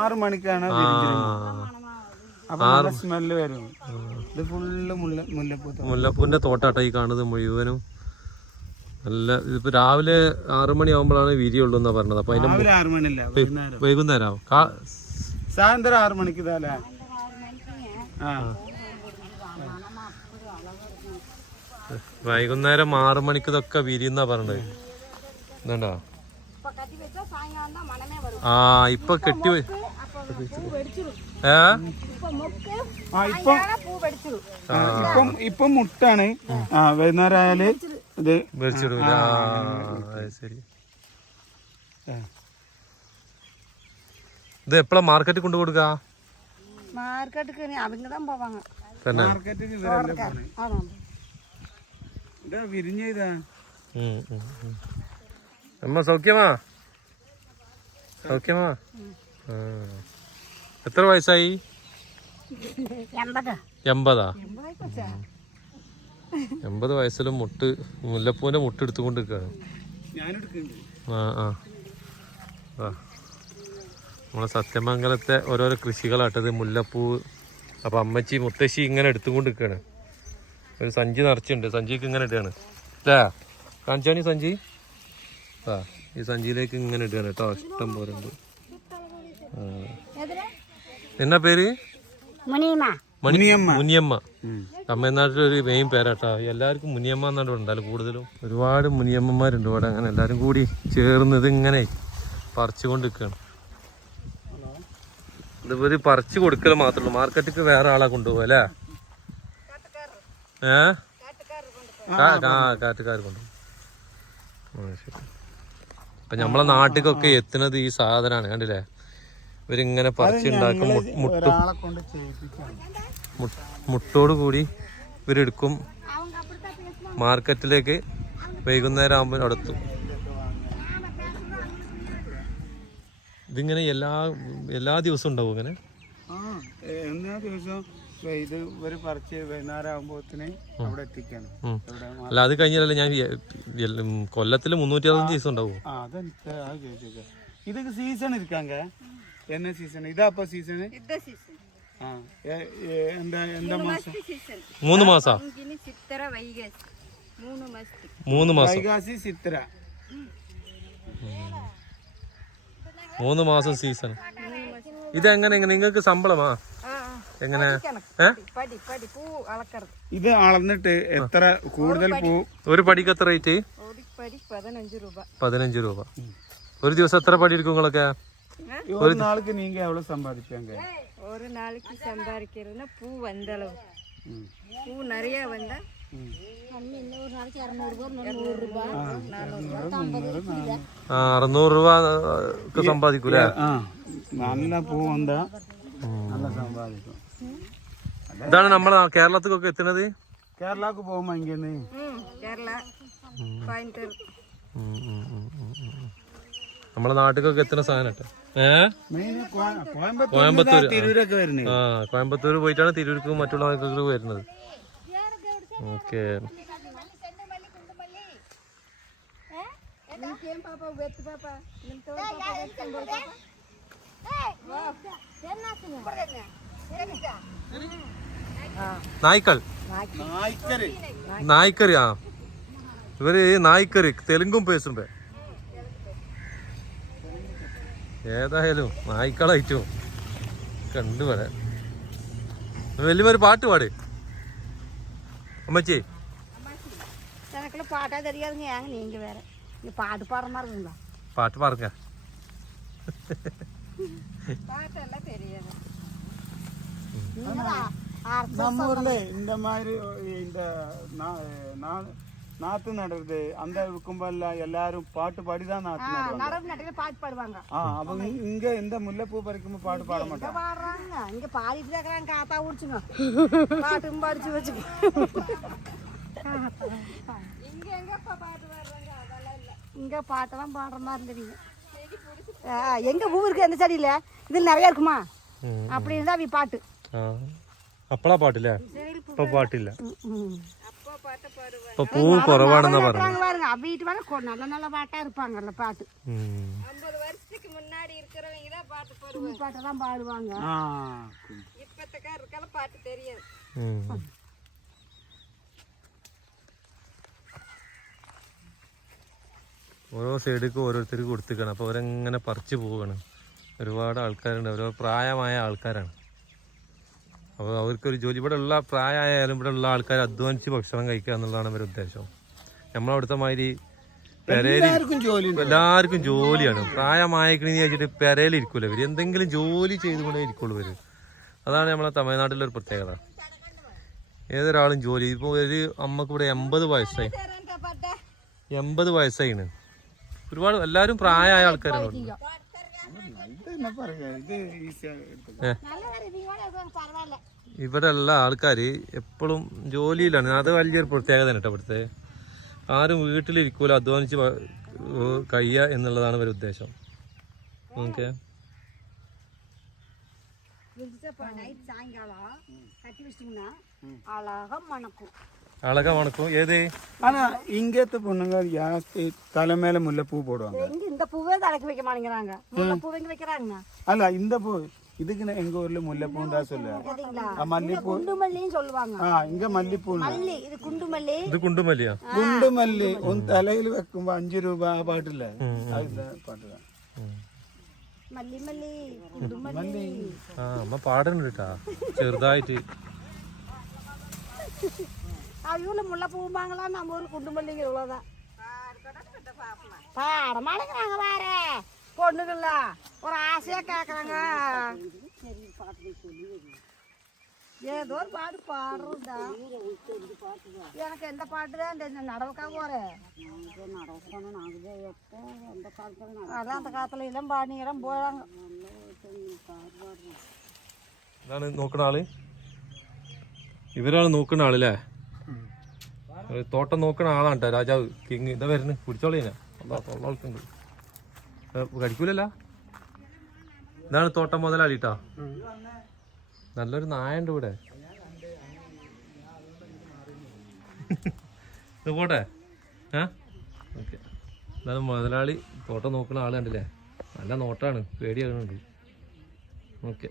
ആറ് മണിക്കാണ് അപ്പൊ നല്ല സ്മെല്ല് വരും. ഇത് ഫുള്ള് മുല്ല മുല്ലപ്പൂ. മുല്ലപ്പൂവിന്റെ തോട്ടാട്ട ഈ കാണുന്നത് മുഴുവനും. നല്ല ഇതിപ്പോ രാവിലെ ആറു മണിയാവുമ്പോഴാണ് വിരിയുള്ളൂ എന്നാ പറഞ്ഞത്. അപ്പൊ അതിന്റെ ആറ് മണിയല്ല? വൈകുന്നേരം. സായന്തരം ആറ് മണിക്ക് വൈകുന്നേരം ആറു മണിക്ക് ഇതൊക്കെ വിരിയെന്നാ പറഞ്ഞത്. ഇതുണ്ടോ? இப்ப கட்டி வச்சா சாயங்காலம் தான் மனமே வரும் ആ ഇപ്പൊ കെട്ടി വെ- அப்ப பூ வெடிச்சிரும் ഏ இப்ப மொக்கு ആ ഇപ്പം சாயங்காலம் பூ வெடிச்சிரும் ആ, ഇപ്പം ഇപ്പം മുട്ടാണ് ആ വൈകുന്നേരം ആയാല് ഇത് വെച്ചിടൂല ആ, അത് ശരി ആ. ഇത് എപ്പോഴാ മാർക്കറ്റിൽ കൊണ്ടു കൊടുക്ക மார்க்கெட்டுக்கு நீ அவங்க தான் போவாங்க തന്നെ മാർക്കറ്റിൽ ഇവരല്ലേ പോണേ ஆமாம் ഇതാ വിരിഞ്ഞ ഇതാ അമ്മ സൗഖ്യമാ? സൗഖ്യമാ? എത്ര വയസ്സായി? എൺപതാ. എൺപത്? വയസ്സിലും മുട്ട് മുല്ലപ്പൂവിന്റെ മുട്ട് എടുത്തുകൊണ്ടിരിക്കുകയാണ്. ആ ആ. നമ്മളെ സത്യമംഗലത്തെ ഓരോരോ കൃഷികളാട്ടത് മുല്ലപ്പൂ അപ്പൊ അമ്മച്ചി മുത്തശ്ശി ഇങ്ങനെ എടുത്തുകൊണ്ടിരിക്കുകയാണ്. ഒരു സഞ്ചി നിറച്ചുണ്ട് സഞ്ചിക്ക് ഇങ്ങനെ ഇടുകയാണ്. അല്ലേ കാണിച്ചാണി സഞ്ചി. ആ ഈ സഞ്ചിയിലേക്ക് ഇങ്ങനെ ഇടുകയാണ് കേട്ടോ. ഇഷ്ടം പോലെ ഉണ്ട്. എന്നാ പേര്? മുനിയമ്മ. തമിഴ്നാട്ടിലൊരു മെയിൻ പേരാട്ടോ എല്ലാവർക്കും മുനിയമ്മ എന്നാണ് ഉണ്ടാലും കൂടുതലും. ഒരുപാട് മുനിയമ്മമാരുണ്ട് ഇവിടെ. അങ്ങനെ എല്ലാവരും കൂടി ചേർന്ന് ഇതിങ്ങനെ പറിച്ചുകൊണ്ട് നിൽക്കുകയാണ് ഇതിവർ പറിച്ചു കൊടുക്കൽ മാത്രമേ ഉള്ളൂ. മാർക്കറ്റിക്ക് വേറെ ആളെ കൊണ്ടുപോകും അല്ലേ? ഏ? കാട്ടുകാർ കൊണ്ടുപോകും. ശരി. അപ്പൊ നമ്മളെ നാട്ടിലൊക്കെ എത്തുന്നത് ഈ സാധനമാണ് കണ്ടില്ലേ? ഇവരിങ്ങനെ പറിച്ചുണ്ടാക്കും മുട്ട മുട്ടോട് കൂടി ഇവരെടുക്കും. മാർക്കറ്റിലേക്ക് വൈകുന്നേരം ആകുമ്പോൾ നടത്തും ഇതിങ്ങനെ എല്ലാ എല്ലാ ദിവസവും ഉണ്ടാവും ഇങ്ങനെ? എല്ലാ ദിവസവും ഇത് ഇവർ പറിച്ച് വൈകുന്നേരം അവിടെ അല്ല അത് കഴിഞ്ഞാലല്ലേ ഞാൻ കൊല്ലത്തിൽ മുന്നൂറ്റി അറുപത് ദിവസം ഉണ്ടാവും ഇതൊക്കെ സീസൺ ഇരിക്കാങ്ക? എന്ന സീസൺ ഇതാ അപ്പൊ സീസൺ മൂന്ന് മാസം? മൂന്ന് മാസം? മൂന്ന് മാസം. സീസൺ ഇതെങ്ങനെ നിങ്ങൾക്ക് ശമ്പളമാ? എങ്ങനെ கணக்கு ഏ படி படி பூ அளக்கிறது ഇത് അളന്നിട്ട് എത്ര കൂടുതൽ പൂ ഒരു പടിക്ക് എത്ര റേറ്റ് ஒரு படி பதினஞ்சு ரூபாய் പതിനഞ്ച് രൂപ ഒരു ദിവസം എത്ര പടി എടുക്കും നിങ്ങളൊക്കെ ஒரு நாளுக்கு நீங்க எவ்வளவு சம்பாதிப்பாங்க ஒரு நாளைக்கு சம்பாதிக்கிறதுனா பூ வந்த அளவு பூ நிறைய வந்தா ஒரு நாளைக்கு இரநூறுபா முந்நூறுரூபா நானூறுபா ആ അറുന്നൂറ് രൂപ ഒക്കെ സമ്പാദിക്കൂലേ ആ നല്ല പൂ വന്നാ നല്ല ഇതാണ് നമ്മൾ കേരളത്തിലൊക്കെ എത്തുന്നത്? കേരളക്ക് പോകുമ്പോ ഇങ്ങനെ നമ്മളെ നാട്ടിലൊക്കെ എത്തുന്ന സാധനം കോയമ്പത്തൂർ ആ കോയമ്പത്തൂർ പോയിട്ടാണ് തിരൂർക്ക് മറ്റുള്ള ആൾക്കാർക്ക് വരുന്നത്. ഓക്കെ. പാപ്പ നായ്ക്കൾ. നായ്ക്കറി ആ. ഇവർ നായ്ക്കറി തെലുങ്കും പേസുണ്ട് ഏതായാലും നായ്ക്കളായിട്ടും കണ്ടുപോലെ വലിയൊരു പാട്ട് പാട്. അമ്മച്ചി. പാട്ട് പാടുന്ന പാട്ട് പറഞ്ഞ நம்ம ஊர்ல இந்த மாதிரி இந்த நா- நா- நாத்து நடுறது அந்த கும்பல்ல எல்லாரும் பாட்டு பாடிதான் நாத்து நடுவாங்க. நடவு நட்டையில பாட்டு பாடுவாங்க. ஆ அப்ப இங்க- இந்த முல்லைப்பூ பறிக்கும்போது பாட்டு பாட மாட்டாங்க. பாடுறாங்க? இங்க பாடிட்டு இருக்கிறாங்க. காத்தா உடிச்சுங்க பாட்டும் படிச்சு வச்சு இங்க எங்கப்பா பாட்டு பாடுறாங்க? அதெல்லாம் இல்ல. இங்க பாட்டெல்லாம் பாடுற மாதிரி இருந்தீங்க எங்க பூ இருக்கு அந்த செடியில? இதுல நிறைய இருக்குமா? அப்படி இருந்தா அவி பாட்டு. അപ്പളാ പാട്ടില്ലേ ഇപ്പൊ പാട്ടില്ല அப்போ ഇപ്പൊ പൂവ് കുറവാണെന്നാ പറഞ്ഞു பாருங்க பாருங்க வீட்டு வேலை கொ- நல்ல நல்ல பாட்டா இருப்பாங்கல்ல பாட்டு ഉം. ஐம்பது வருஷத்துக்கு முன்னாடி இருக்கிறவங்க தான் பாட்டு போடுவாங்க கும்மி பாட்டை தான் பாடுவாங்க ஆ இப்பத்துக்காருக்கெல்லாம் பாட்டு தெரியாது ഉം. ഓരോ സൈഡിലേക്ക് ഓരോരുത്തർക്ക് കൊടുത്തിക്കണം അപ്പോൾ അവരെങ്ങനെ പറിച്ചു പോവുകയാണ് ഒരുപാട് ആൾക്കാരുണ്ട് ഓരോ പ്രായമായ ആൾക്കാരാണ് അപ്പോൾ അവർക്കൊരു ജോലി. ഇവിടെ ഉള്ള പ്രായമായാലും ഇവിടെ ഉള്ള ആൾക്കാർ അധ്വാനിച്ച് ഭക്ഷണം കഴിക്കുക എന്നുള്ളതാണ് അവരുടെ ഉദ്ദേശം. നമ്മളവിടുത്തെ മാതിരി എല്ലാവർക്കും ജോലിയാണ്. പ്രായമായിക്കണെന്ന് വെച്ചിട്ട് പെരയിലിരിക്കൂല ഇവർ. എന്തെങ്കിലും ജോലി ചെയ്തുകൊണ്ടേ ഇരിക്കുള്ളൂ ഇവർ. അതാണ് നമ്മളെ തമിഴ്നാട്ടിലെ ഒരു പ്രത്യേകത. ഏതൊരാളും ജോലി. ഇപ്പൊ ഒരു അമ്മയ്ക്ക് ഇവിടെ എൺപത് വയസ്സായി. എൺപത് വയസ്സായിണ്. ഒരുപാട് എല്ലാവരും പ്രായമായ ആൾക്കാരാണ് ഇവിടെ ഉള്ള ആൾക്കാർ എപ്പോഴും ജോലിയിലാണ്. അത് വലിയൊരു പ്രത്യേകത കേട്ടോ ഇവിടുത്തെ. ആരും വീട്ടിലിരിക്കൂല അധ്വാനിച്ച് കഴിയ എന്നുള്ളതാണ് ഒരു ഉദ്ദേശം. ഓക്കെ. సాయంకాలం കട്ടി విష్ణున్నా అలా మనకు அழகா மணக்கும் അളക മണക്കും ഏത് ஆனா இங்கேத்து பொண்ணுங்க ஜாஸ்தி தலை மேல முல்லைப்பூ போடுவாங்க எங்க இந்த பூவே தலைக்கு வைக்க மாட்டேங்கிறாங்க முல்லை பூ எங்க வைக்கிறாங்க அல்ல இந்த பூ இதுக்கு நான் எங்க ஊர்ல முல்லைப்பூன்னு தான் சொல்லுவேன் கேட்டீங்களா ஆ, மல்லிப்பூ குண்டு மல்லின்னு சொல்லுவாங்க ആ ഇങ്ക മല്ലിപ്പൂ மல்லி இது குண்டு மல்லி ഇത് കുണ്ടുമല്ലിയാ ഗുണ്ടുമല്ലി ഒന്ന് തലയിൽ വെക്കുമ്പോ അഞ്ചു രൂപ ആ പാട്ടില്ലേ അതിന്റെ പാട്ട് மல்லி மல்லி குண்டு மல்லி ആ അമ്മ പാടുന്നുണ്ട് കേട്ടാ ചെറുതായിട്ട് அவங்க முல்லை பூவாங்களா நம்ம ஊர் குண்டு மல்லிங்க இவ்வளோதான் பாட மாட்டேங்கிறாங்க பாரு பொண்ணுங்கள ஒரு ஆசையா கேக்குறாங்க ஏதோ ஒரு பாட்டு பாடுறதா எனக்கு எந்த பாட்டு தான் இந்த நடவுக்கா போறேன் அதான் அந்த காலத்துல எல்லாம் பாடினீங்க போறாங்க ഇതാണ് നോക്കുന്ന ആള് ഇവരാണ് നോക്കുന്ന ആളല്ലേ ഒരു തോട്ടം നോക്കണ ആളാണ് കേട്ടോ രാജാവ്. കിങ്. ഇതാ വരുന്നു. പിടിച്ചോളീനെ തൊള്ളാൾക്കുണ്ട് കടിക്കൂലല്ല? ഇതാണ് തോട്ടം മുതലാളിട്ടാ നല്ലൊരു നായുണ്ട് ഇവിടെ. ഇത് പോട്ടെ. ആ ഓക്കെ. എന്നാലും മുതലാളി തോട്ടം നോക്കുന്ന ആൾ കണ്ടില്ലേ നല്ല നോട്ടാണ്. പേടിയാകുന്നുണ്ട്. ഓക്കെ.